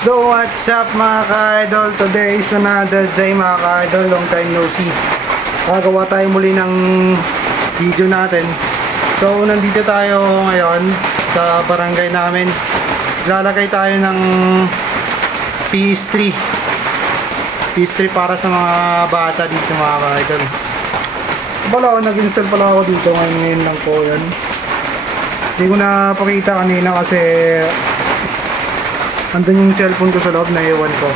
So what's up mga ka-idol? Today is another day mga ka-idol. Long time no see. Gagawa tayo muli ng video natin. So nandito tayo ngayon sa barangay namin. Lalagay tayo ng PS3 para sa mga bata dito mga ka-idol. Nag-install pala ako dito ngayon lang po yan. Hindi ko na pakita kanina kasi andun yung cellphone ko sa loob, na iwan ko.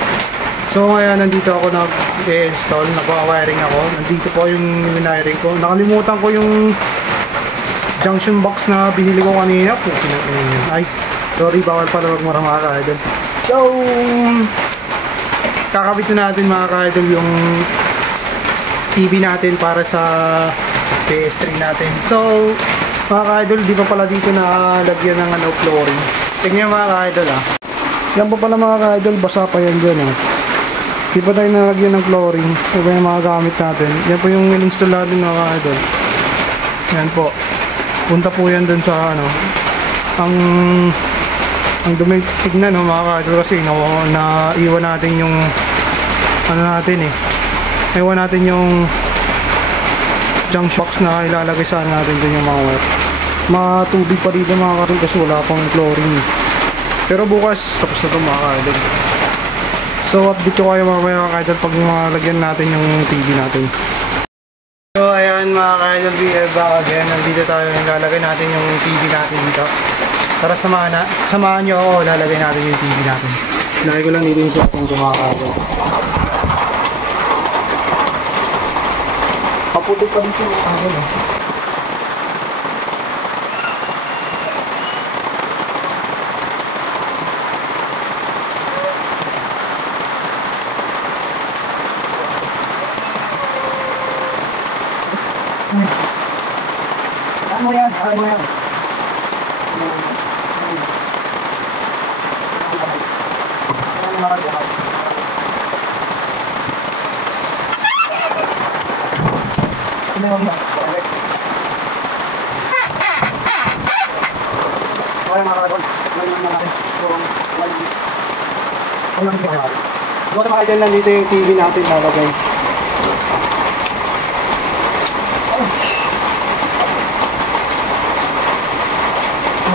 So ngayon nandito ako nag-install, nagwa-wiring ako. Nandito po yung wiring ko. Nakalimutan ko yung junction box na binili ko kanina. Ay, sorry, bawal pala magmarama ka-idol. So kakabit na natin mga ka-idol yung TV natin para sa PS3 natin. So mga ka-idol, di pa pala dito nalagyan ng flooring. Tignan mga ka-idol yan pa pala mga ka-idol, basa pa yan dyan di pa tayo nalagyan ng flooring. Ito yung mga gamit natin. Yan po yung in-install natin mga ka-idol. Yan po, punta po yan dun sa ang dumi tignan mga ka-idol, kasi naiwan natin yung iwan natin yung junction box na ilalagay sa natin dun yung mga wire. Matubig pa dito mga ka-idol kasi wala pang flooring. Pero bukas tapos na ito mga ka-idol. So update ko kayo mamaya mga ka-idol pag malagyan natin yung TV natin. So ayan mga ka-idol, we are back again. Nandito tayo, lalagay natin yung TV natin dito. Tara samahan nyo ako, lalagay natin yung TV natin. Lagay ko lang dito yung cellphone ko mga ka-idol. Paputi pa dito mga ka-idol Ano yan? Ano yan? Nandito yung TV natin lalagay.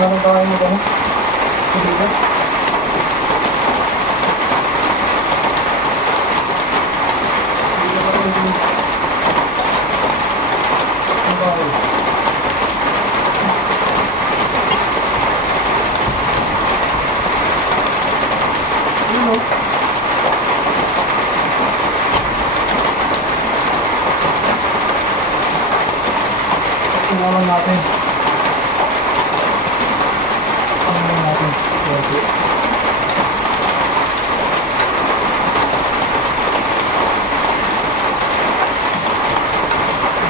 Meron tayo mo gano'n? Hindi ba? Tingnan natin.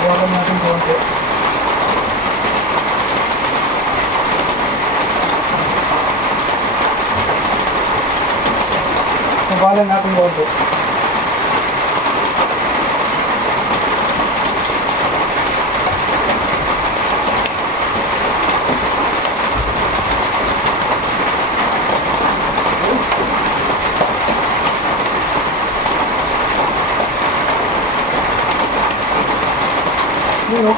Iwanan natin konti. Iwanan natin konti. Ano?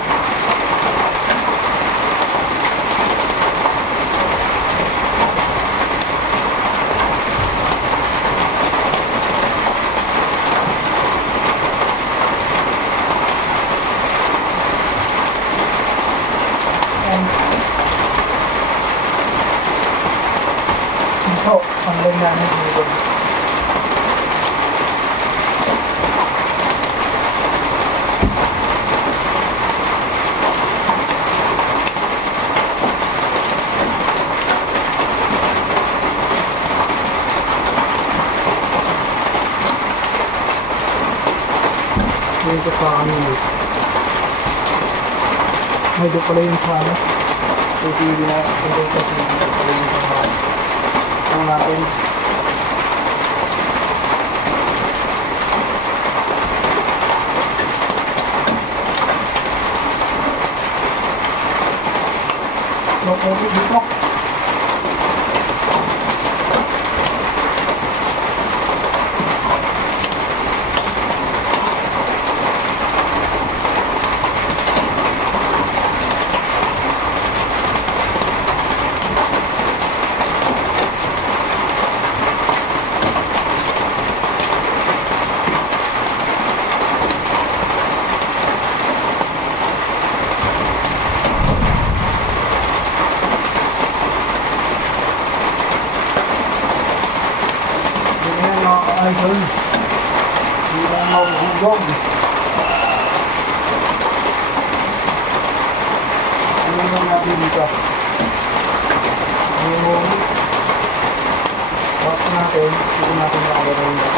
Ito, ang lang namin dito. Dito pa kami dito. Ay, doon pala yung sana. Hindi na dito pala yung sana. Ang natin. Dito. idol. Hindi lang mahuhulog. Ano lang natin dito? Yung box natin, dito natin makalagay yung box.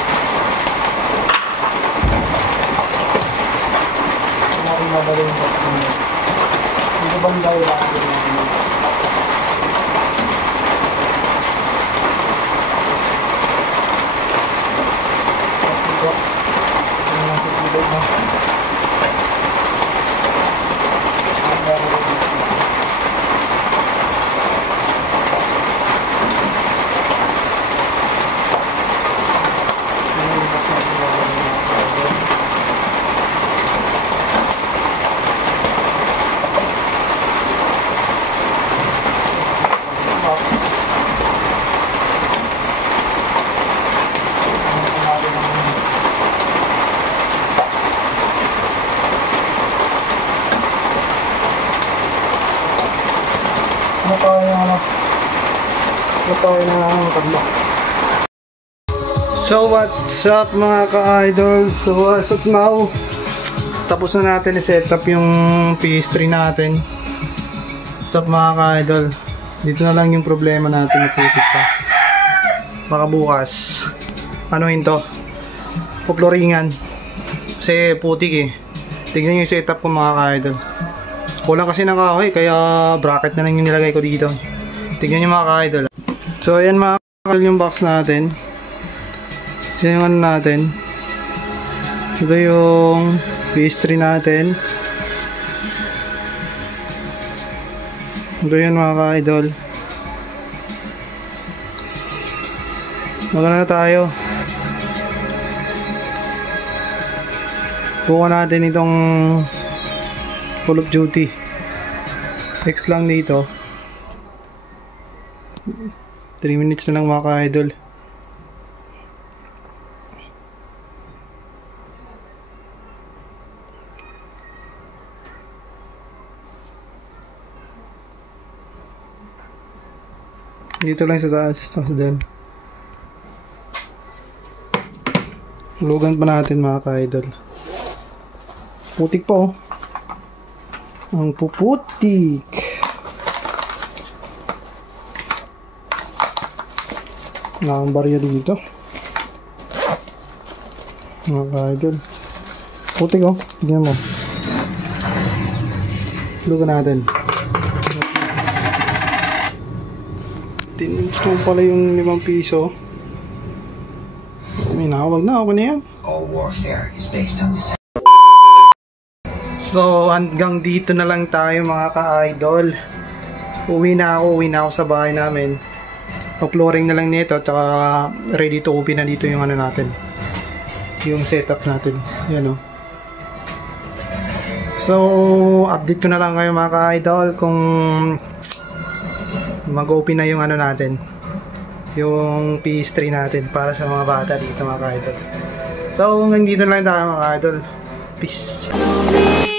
Dito natin makalagay yung box natin. Dito bang dahil natin natin? So what's up mga ka-idol? So as of now, tapos na natin i-set up yung PS3 natin. What's up mga ka-idol? Dito na lang yung problema natin, naputik pa. Baka bukas anuhin to, puploringan kasi putik eh. Tignan nyo yung setup ko mga ka-idol. Kulang kasi ng kahoy, kaya bracket na lang yung nilagay ko dito. Tignan nyo mga ka-idol. So ayan mga ka-idol yung box natin. Ito yung ano natin. Ito yung PS3 natin. Ito yun mga ka-idol. Magana na tayo. Buka natin itong Call of Duty. Text lang dito. 3 minutes na lang mga ka-idol. Dito lang sa taas, tapos doon. Hulugan pa natin mga ka-idol. Putik pa oh. Ang puputik. Wala akong barya dito. Mga ka-idol. Putik oh, tignan mo. Hulugan natin. Gusto ko pala yung 5 piso. May nawag na ako na yan. All warfare is based on this. So hanggang dito na lang tayo mga ka-idol. Uwi na ako sa bahay namin. Pa-flooring na lang nito, tsaka ready to open na dito yung ano natin, yung setup natin. Yan o. So update ko na lang kayo mga ka-idol kung mag-open na yung ano natin, yung PS3 natin para sa mga bata dito mga ka-idol. So hanggang dito na lang tayo mga ka-idol. Peace.